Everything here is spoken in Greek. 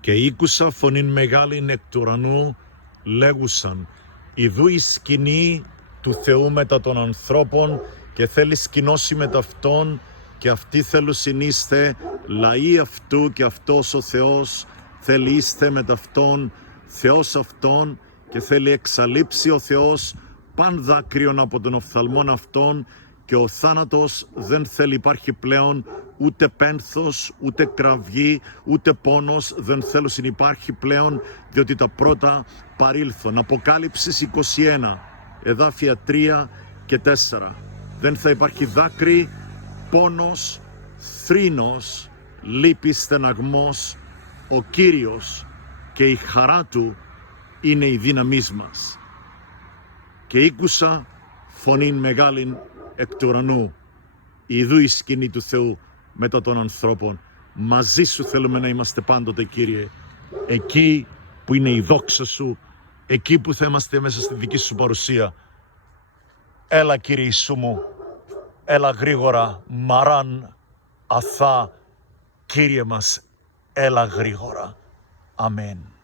Και ήκουσα φωνήν μεγάλην εκ του ουρανού λέγουσαν, ιδού η σκηνή του Θεού μετά των ανθρώπων και θέλει σκηνώσει μετ' αυτόν και αυτοί θέλουν συνείστε λαοί αυτού και αυτός ο Θεός θέλει είστε μετ' αυτόν Θεός αυτόν και θέλει εξαλείψει ο Θεός παν δάκρυον από τον οφθαλμόν αυτών και ο θάνατος δεν θέλει υπάρχει πλέον ούτε πένθος, ούτε κραυγή, ούτε πόνος δεν θέλουν συνυπάρχει πλέον διότι τα πρώτα παρήλθον. Αποκάλυψης 21, εδάφια 3 και 4. Δεν θα υπάρχει δάκρυ, πόνος, θρήνος, λύπη, στεναγμός. Ο Κύριος και η χαρά Του είναι η δύναμής μας. Και ήκουσα φωνήν μεγάλην εκ του ουρανού, ιδού η σκηνή του Θεού μετά των ανθρώπων. Μαζί Σου θέλουμε να είμαστε πάντοτε, Κύριε. Εκεί που είναι η δόξα Σου, εκεί που θα είμαστε μέσα στη δική Σου παρουσία. Έλα, Κύριε Ιησού μου, έλα γρήγορα, μαράν, αθά, Κύριε μας, έλα γρήγορα. Αμέν.